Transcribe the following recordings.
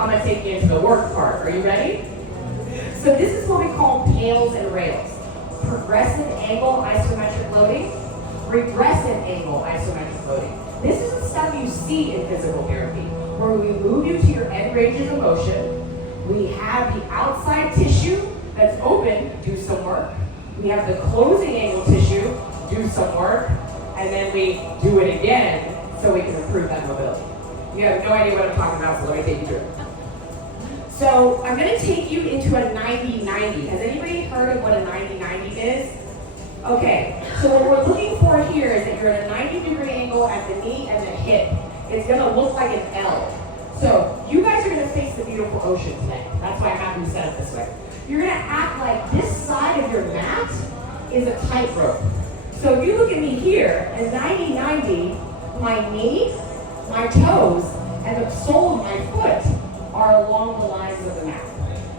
I'm going to take you into the work part. Are you ready? So this is what we call pails and rails. Progressive angle isometric loading, regressive angle isometric loading. This is the stuff you see in physical therapy, where we move you to your end ranges of motion. We have the outside tissue that's open, do some work. We have the closing angle tissue, do some work, and then we do it again so we can improve that mobility. You have no idea what I'm talking about, so let me take you through it. So I'm going to take you into a 90-90. Has anybody heard of what a 90-90 is? Okay, so what we're looking for here is that you're at a 90-degree angle at the knee and the hip. It's going to look like an L. So you guys are going to face the beautiful ocean today. That's why I have you set up this way. You're going to act like this side of your mat is a tightrope. So if you look at me here, at 90-90, my knee, my toes, and the sole of my foot are along the lines of the mat.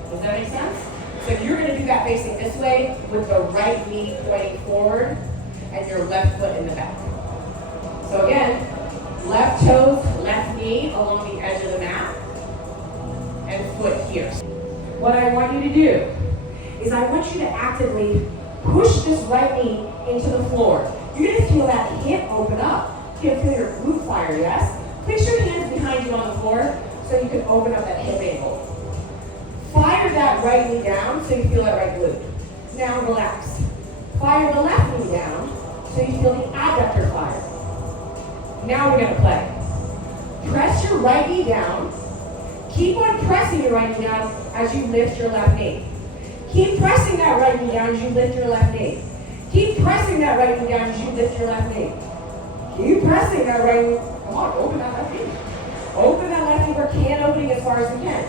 Does that make sense? So you're going to do that facing this way with the right knee pointing forward and your left foot in the back. So again, left toes, left knee along the edge of the mat, and foot here. What I want you to do is I want you to actively push this right knee into the floor. You're going to feel that hip open up. You're going to feel your glute fire, yes? Place your hands behind you on the floor so you can open up that hip angle. Fire that right knee down so you feel that right glute. Now relax. Fire the left knee down so you feel the adductor fire. Now we're going to play. Press your right knee down. Keep on pressing your right knee down as you lift your left knee. Keep pressing that right knee down as you lift your left knee. Keep pressing that right knee down as you lift your left knee. Keep pressing that right knee. Come on, open that left knee. Open that left knee. We're can opening as far as we can.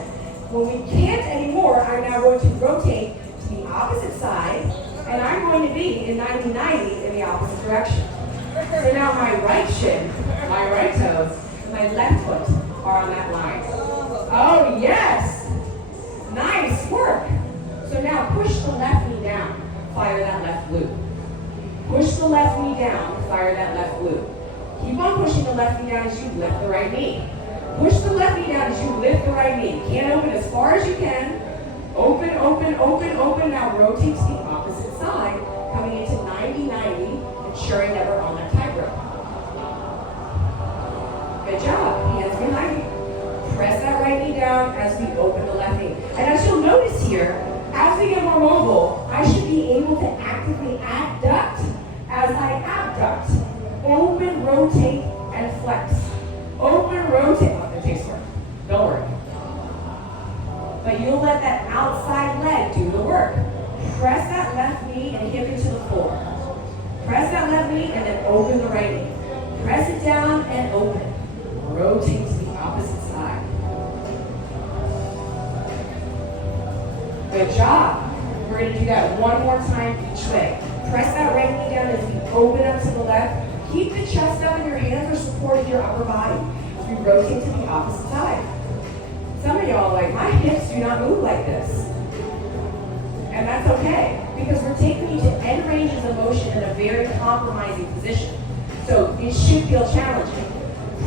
When we can't anymore, I'm now going to rotate to the opposite side, and I'm going to be in 90-90 in the opposite direction. So now my right shin, my right toes, and my left foot are on that line. Oh, yes! Nice work! So now push the left knee down, fire that left glute. Push the left knee down, fire that left glute. Keep on pushing the left knee down as you lift the right knee. Push the left knee down as you lift the right knee. Can't open as far as you can. Open, open, open, open. Now rotate to the opposite side, coming into 90-90, ensuring that we're on that tightrope. Good job. Hands behind you. Press that right knee down as we open the left knee. And as you'll notice here, as we get more mobile, I should be able to actively adduct as I abduct. Open, rotate, and flex. Open, rotate. Oh, it takes work. Don't worry. But you'll let that outside leg do the work. Press that left knee and hip into the floor. Press that left knee and then open the right knee. Press it down and open. Rotate to the opposite side. Good job. We're going to do that one more time each way. Press that right knee down as we open up to the left. Keep the chest up and your hands are supporting your upper body as we rotate to the opposite side. Some of y'all are like, my hips do not move like this. And that's okay, because we're taking you to end ranges of motion in a very compromising position. So it should feel challenging.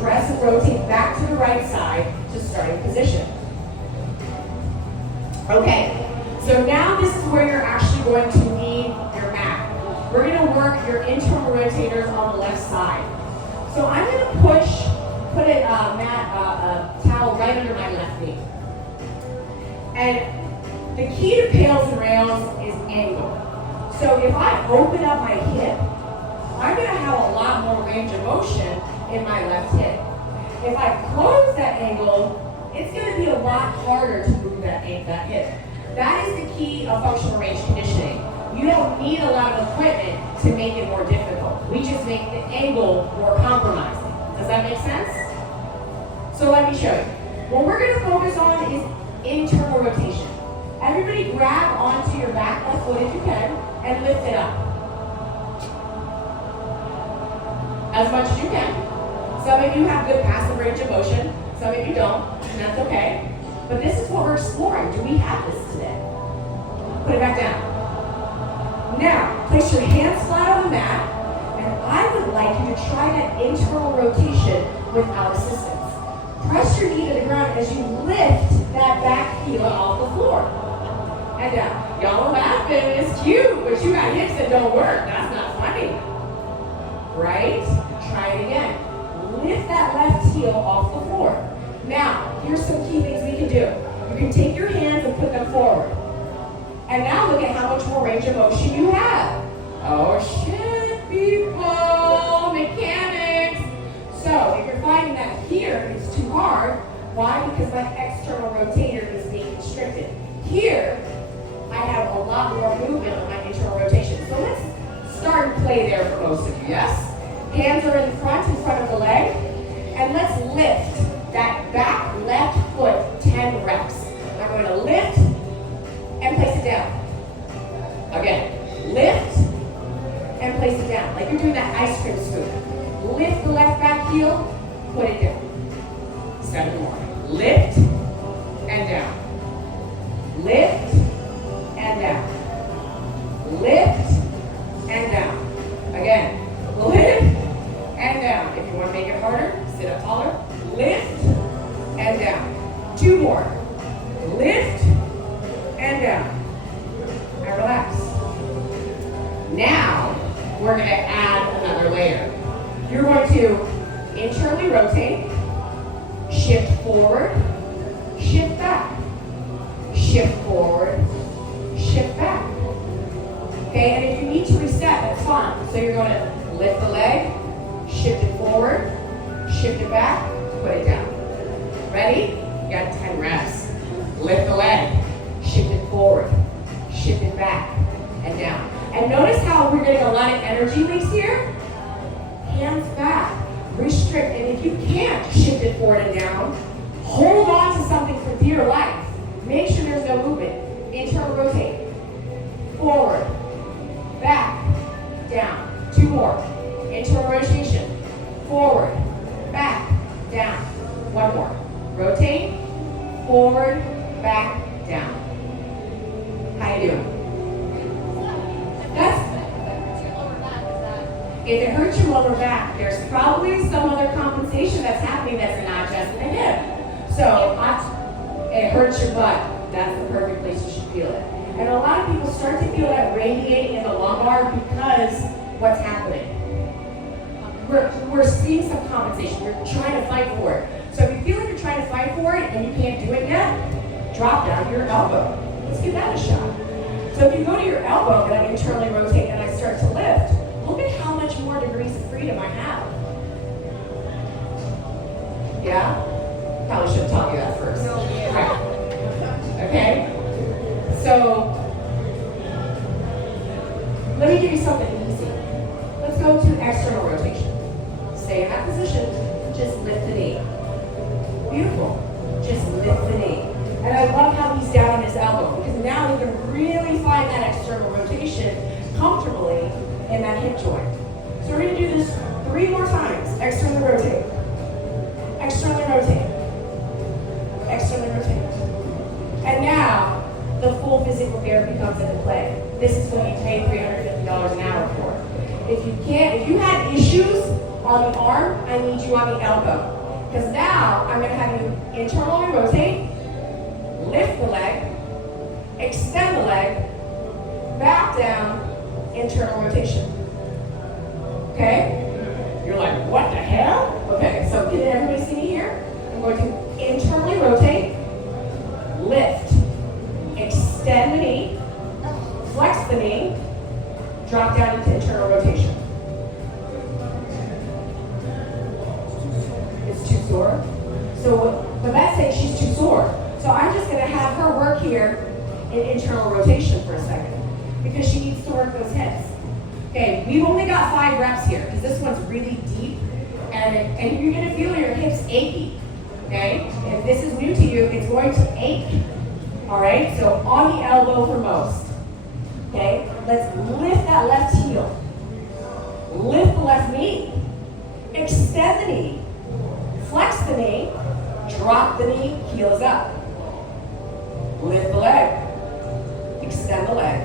Press and rotate back to the right side to starting position. Okay, so now this is where you're actually going to need your mat. We're going to work your internal rotators on the left side. So I'm going to put a towel right under my left knee. And the key to pails and rails is angle. So if I open up my hip, I'm going to have a lot more range of motion in my left hip. If I close that angle, it's going to be a lot harder to move that hip. That is the key of functional range conditioning. You don't need a lot of equipment to make it more difficult. We just make the angle more compromising. Does that make sense? So let me show you. What we're going to focus on is internal rotation. Everybody grab onto your back left foot if you can and lift it up. As much as you can. Some of you have good passive range of motion. Some of you don't, and that's okay. But this is what we're exploring. Do we have this today? Put it back down. Now, place your hands flat on the mat, and I would like you to try that internal rotation without assistance. Press your knee to the ground as you lift that back heel off the floor. And down. Y'all are laughing, it's cute, but you got hips that don't work. That's not funny. Right? Try it again. Lift that left heel off the floor. Now, here's some key things we can do. You can take your hands and put them forward. And now look at how much more range of motion you have. Oh shit, people, mechanics. So if you're finding that here it's too hard, why? Because my external rotator is being constricted. Here, I have a lot more movement on my internal rotation. So let's start and play there for most of you, yes? Hands are in front of the leg. And let's lift that back left foot 10 reps. I'm going to lift and place it down. Again, lift and place it down. Like you're doing that ice cream scoop. Lift the left back heel, put it down. 7 more. Lift and down. Lift and down. Lift and down. Again, lift and down. If you want to make it harder, sit up taller. Lift and down. 2 more. Lift and down. And relax. Now, we're going to add another layer. You're going to internally rotate, shift forward, shift back. Shift forward, shift back. Okay, and if you need to reset, that's fine. So you're going to lift the leg, shift it forward, shift it back, put it down. Ready? You got 10 reps. Lift the leg, shift it forward, shift it back, and down. And notice how we're getting a lot of energy leaks here? Hands back, restrict, and if you can't shift it forward and down, hold on to something for dear life. Make sure there's no movement. Internal rotate. Forward, back, down. 2 more. Internal rotation. Forward, back, down. 1 more. Rotate, forward, back, down. How you doing? If it hurts your lower back, there's probably some other compensation that's happening that's not just in the hip. So it hurts your butt. That's the perfect place you should feel it. And a lot of people start to feel that radiating in the lumbar because what's happening? We're seeing some compensation. We're trying to fight for it. So if you feel like you're trying to fight for it and you can't do it yet, drop down your elbow. Let's give that a shot. So if you go to your elbow and I internally rotate and I start to lift, look at how much more degrees of freedom I have. Yeah? Probably should have taught you that first. Right. Okay? So, let me give you something easy. Let's go to external rotation. Stay in that position. Just lift the knee. Beautiful. Just lift the knee. And I love how he's down on his elbow because now he can really find that external rotation comfortably in that hip joint. So we're going to do this 3 more times. Externally rotate. Externally rotate. Externally rotate. And now, the full physical therapy comes into play. This is what you pay $350 an hour for. If you had issues on the arm, I need you on the elbow. Because now, I'm going to have you internally rotate, lift the leg, extend the leg, back down, internal rotation. Okay? You're like, what the hell? Okay, so can everybody see me here? I'm going to internally rotate, lift, extend the knee, flex the knee, drop down into internal rotation. It's too sore. So Babette said she's too sore. So I'm just going to have her work here in internal rotation for a second because she needs to work those hips. Okay, we've only got 5 reps here because this one's really deep and you're going to feel your hips achy. Okay, if this is new to you, it's going to ache. All right, so on the elbow for most. Okay, let's lift that left heel. Lift the left knee. Extend the knee. Flex the knee. Drop the knee, heel is up. Lift the leg. Extend the leg.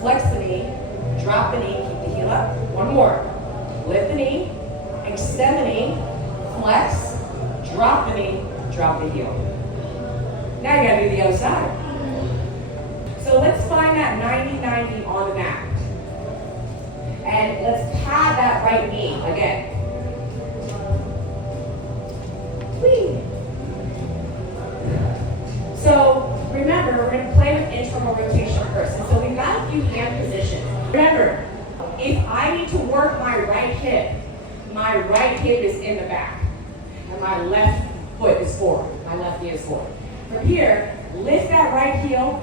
Flex the knee. Drop the knee, keep the heel up. 1 more. Lift the knee. Extend the knee. Flex. Drop the knee. Drop the heel. Now you gotta do the other side. So let's find that 90-90 on the mat. And let's pad that right knee again. Whee. So remember, we're gonna play with internal rotation first. And so we've got a few hand positions. Remember, if I need to work my right hip is in the back. And my left foot is forward. My left knee is forward. From here, lift that right heel,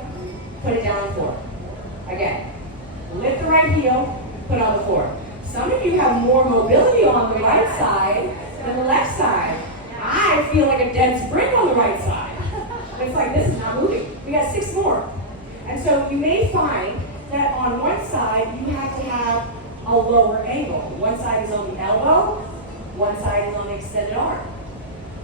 put it down on the floor. Again, lift the right heel, put it on the floor. Some of you have more mobility on the right side than the left side. I feel like a dead spring on the right side. It's like, this is not moving. We got 6 more. And so you may find that on one side, you have to have a lower angle. One side is on the elbow, one side is on the extended arm.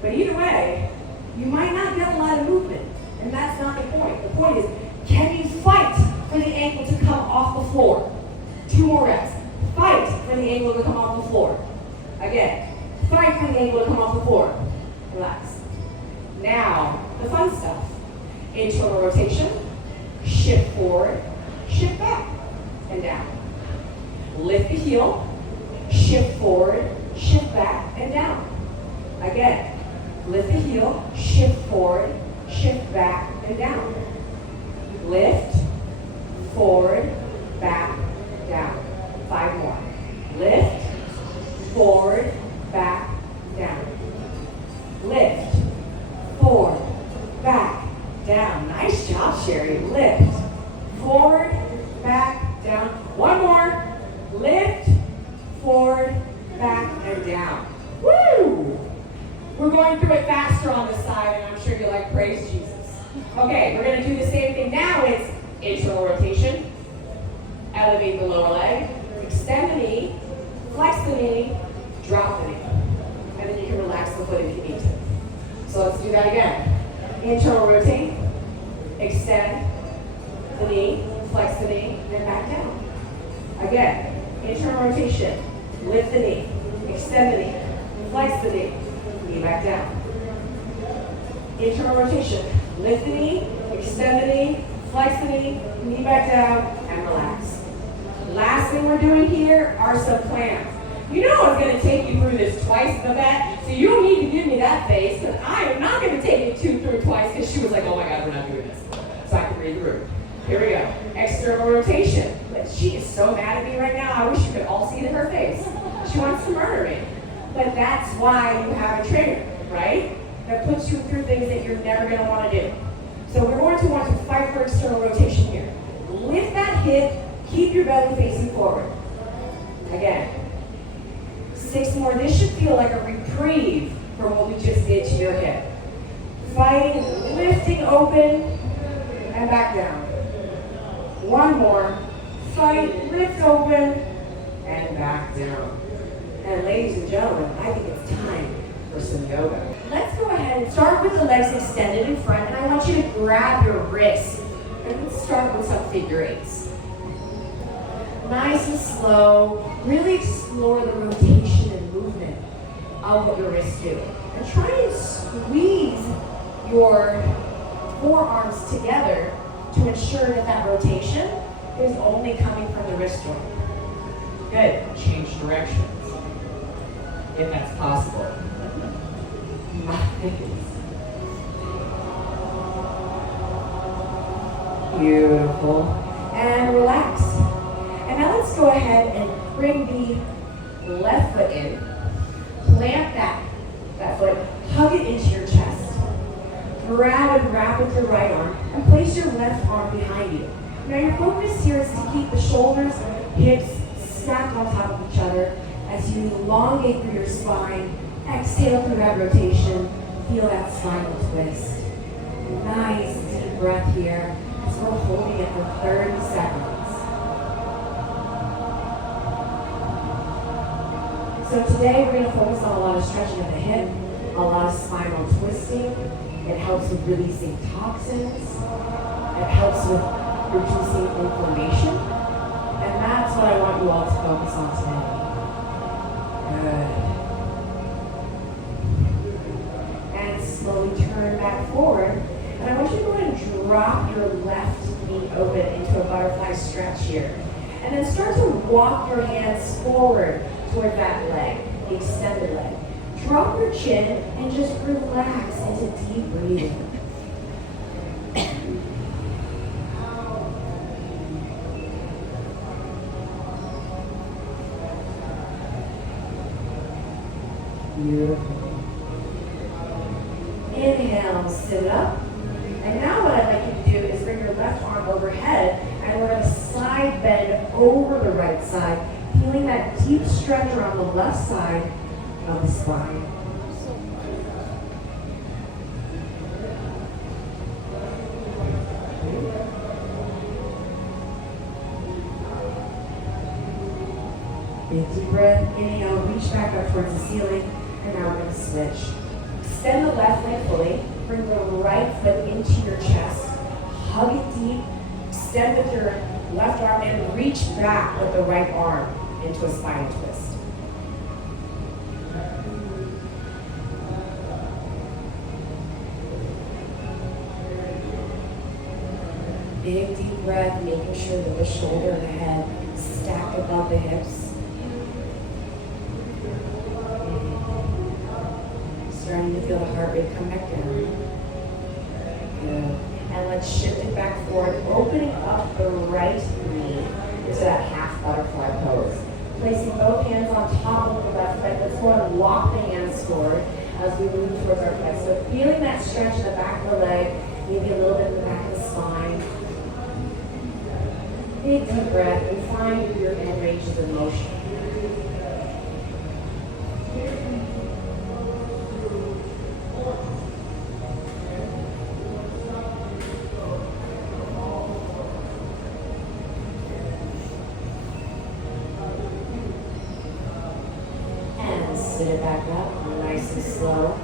But either way, you might not get a lot of movement. And that's not the point. The point is, can you fight for the ankle to come off the floor? 2 more reps. Fight for the ankle to come off the floor. Again, fight for the ankle to come off the floor. Relax. Now, the fun stuff. Internal rotation, shift forward, shift back, and down. Lift the heel, shift forward, shift back, and down. Again, lift the heel, shift forward, shift back, and down. Lift, forward, back, down. 5 more. Lift, forward, back, down. Lift, forward, back, down. Nice job, Sherry. Lift, forward, back, down. 1 more. Lift, forward, back, and down. Woo! We're going through it faster on this side, and I'm sure you're like, praise Jesus. Okay, we're going to do the same thing now. It's internal rotation. Elevate the lower leg. Extend the knee. Flex the knee. Drop the knee. And then you can relax the foot if you need to. So let's do that again. Internal rotate. Extend the knee. Flex the knee. Then back down. Again. Internal rotation. Lift the knee. Extend the knee. Flex the knee. Knee back down. Internal rotation. Lift the knee. Extend the knee. Flex the knee. Knee back down. And relax. Last thing we're doing here are some plans. You know I was going to take you through this twice in the vet, so you don't need to give me that face, because I am not going to take you through twice, because she was like, oh my God, we're not doing this. So I can read the room. Here we go. External rotation. But she is so mad at me right now, I wish you could all see her face. She wants to murder me. But that's why you have a trainer, right? That puts you through things that you're never going to want to do. So we're going to want to fight for external rotation here. Lift that hip, keep your belly facing forward. Again. 6 more. This should feel like a reprieve from what we just did to your hip. Fighting, lifting open, and back down. 1 more. Fight, lift open, and back down. And ladies and gentlemen, I think it's time for some yoga. Let's go ahead and start with the legs extended in front, and I want you to grab your wrists. And let's start with some figure 8s. Nice and slow. Really explore the rotation and movement of what your wrists do. And try and squeeze your forearms together to ensure that that rotation is only coming from the wrist joint. Good. Change directions, if that's possible. Nice. Beautiful. And relax. And now let's go ahead and bring the left foot in. Plant that foot. Hug it into your chest. Grab and wrap with your right arm. And place your left arm behind you. Now your focus here is to keep the shoulders, hips stacked on top of each other as you elongate through your spine. Exhale through that rotation. Feel that spinal twist. Nice deep breath here. So we're holding it for 30 seconds. So today we're going to focus on a lot of stretching of the hip, a lot of spinal twisting. It helps with releasing toxins. It helps with reducing inflammation. And that's what I want you all to focus on today. Good. And slowly turn back forward. And I want drop your left knee open into a butterfly stretch here. And then start to walk your hands forward toward that leg, the extended leg. Drop your chin and just relax into deep breathing. Beautiful. Inhale, sit up. And now what I'd like you to do is bring your left arm overhead, and we're going to side bend over the right side, feeling that deep stretch around the left side of the spine. Big deep breath, inhale, reach back up towards the ceiling, and now we're going to switch. Extend the left leg fully, bring the right foot into your chest, hug it deep, extend with your left arm, and reach back with the right arm into a spinal twist. Big deep breath, making sure that the shoulder and the head stack above the hips. Starting to feel the heart rate come back down. Good. And let's shift it back forward, opening up the right knee into that half butterfly pose. Placing both hands on top of the left leg. Let's go and walk the hands forward as we move towards our flex. So feeling that stretch in the back of the leg, maybe a little bit in the back of the spine. Big deep breath and find your end ranges of motion. Sit it back up, nice and slow.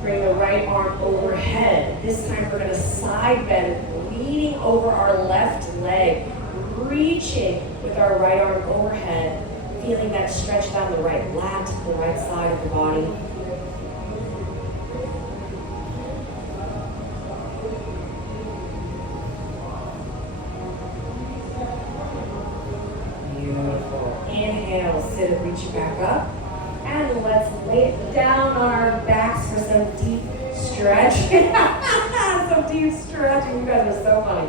Bring the right arm overhead. This time we're going to side bend, leaning over our left leg, reaching with our right arm overhead, feeling that stretch down the right lat, the right side of the body. Beautiful. Inhale, sit it, reach back up. And let's lay it down on our backs for some deep stretching. Some deep stretching. You guys are so funny.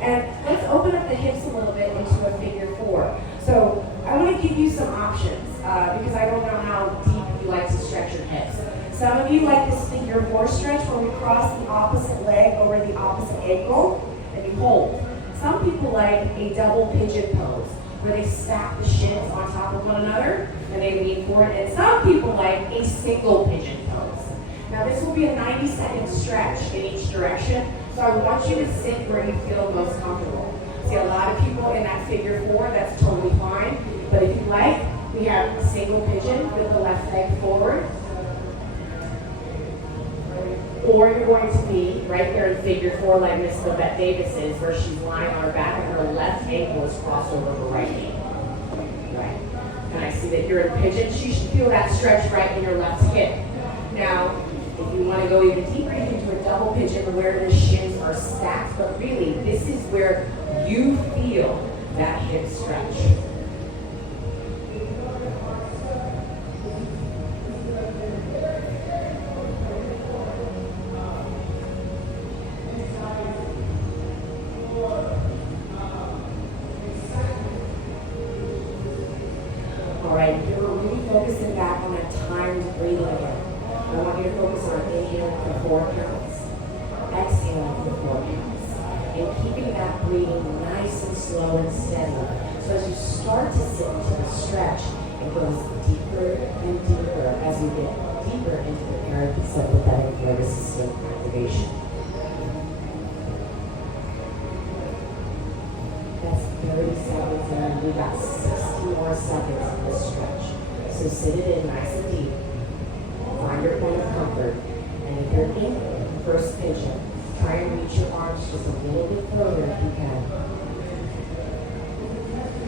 And let's open up the hips a little bit into a figure four. So I want to give you some options because I don't know how deep you like to stretch your hips. Some of you like this figure four stretch where we cross the opposite leg over the opposite ankle and you hold. Some people like a double pigeon pose where they stack the shins on top of one another and they lean forward. And some people like a single pigeon pose. Now this will be a 90-second stretch in each direction, so I want you to sit where you feel most comfortable. See a lot of people in that figure four, that's totally fine. But if you like, we have a single pigeon with the left leg forward. Or you're going to be right there in figure four like Miss Babette Davis is, where she's lying on her back and her left ankle is crossed over her right knee. Right. And I see that you're in pigeon. You should feel that stretch right in your left hip. Now, if you want to go even deeper, you can do a double pigeon where the shins are stacked, but really, this is where you feel that hip stretch. Alright, you're really focusing back on that timed breathing again. I want you to focus on inhaling for 4 counts, exhaling for 4 counts, and keeping that breathing nice and slow and steady. So as you start to sit into the stretch, it goes deeper and deeper as you get deeper into the parasympathetic nervous system activation. That's 30 seconds in. We got 60 more seconds of this stretch. So sit it in nice and deep. Find your point of comfort. And if you're in first pigeon, try and reach your arms just a little bit further if you can. Nice.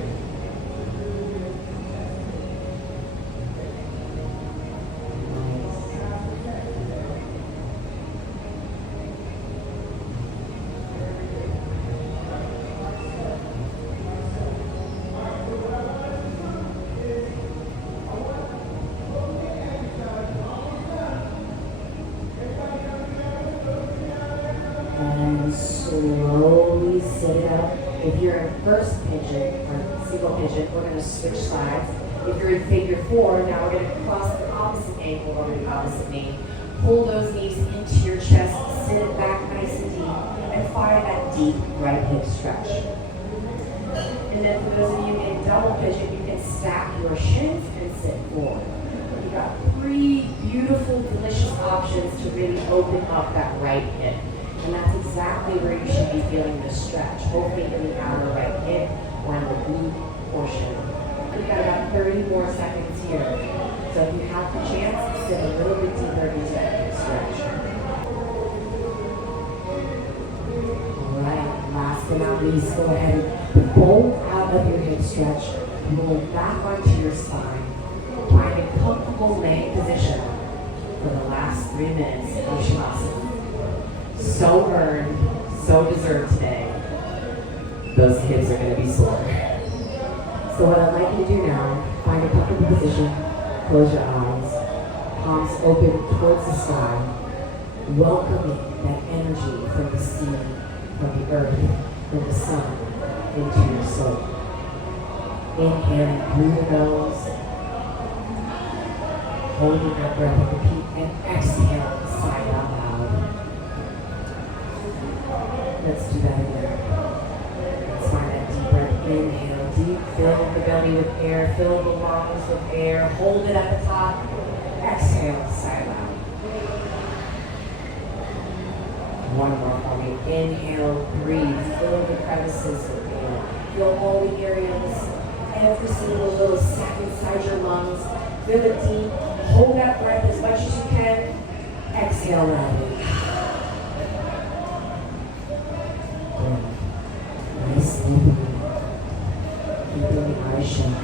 And slowly sit it up. If you're in first pigeon or single pigeon, we're going to switch sides. If you're in figure four, now we're going to cross the opposite ankle over the opposite knee. Pull those knees into your chest, sit it back nice and deep, and find that deep right hip stretch. And then for those of you in double pigeon, you can stack your shins and sit forward. You've got three beautiful, delicious options to really open up that right hip. And that's exactly where you should be feeling the stretch, hopefully in the outer right hip or in the glute portion. We've got about 30 more seconds here. So if you have the chance, sit a little bit deeper into that hip stretch. All right, last but not least, go ahead and fold out of your hip stretch, roll back onto your spine. Find a comfortable laying position for the last 3 minutes of Shavasana. So earned, so deserved today. Those hips are going to be sore. So what I'd like you to do now, find a comfortable position, close your eyes, palms open towards the sky, welcoming that energy from the sea, from the earth, from the sun, into your soul. Inhaling through the nose, holding that breath and repeat, and exhale, sigh out loud. Let's do that again. Let's find that deep breath. Inhale, deep, fill the belly with air, fill the lungs with air, hold it at the top. Exhale, sigh loud. One more for me. Inhale, breathe, fill the crevices with air. Fill all the areas, every single little sac inside your lungs. Fill it deep, hold that breath as much as you can. Exhale loudly. Nice sleeping. Keeping the eyes shut.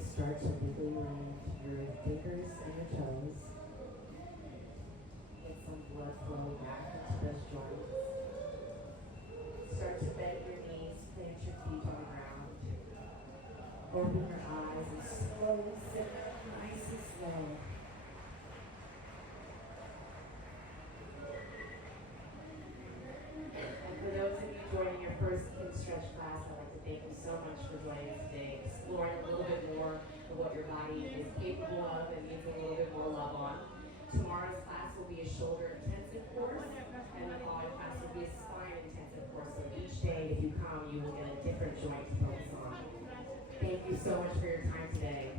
Start to wiggly around your fingers and your toes. Get some blood flow back into those joints. Start to bend your knees, plant your feet on the ground. Open your eyes and slowly sit nice and slow. And for those of you joining your first Kin Stretch class, I'd like to thank you so much for joining us today, exploring a little bit more of what your body is capable of and needs a little bit more love on. Tomorrow's class will be a shoulder intensive course, and the following class will be a spine intensive course. So each day, if you come, you will get a different joint to focus on. Thank you so much for your time today.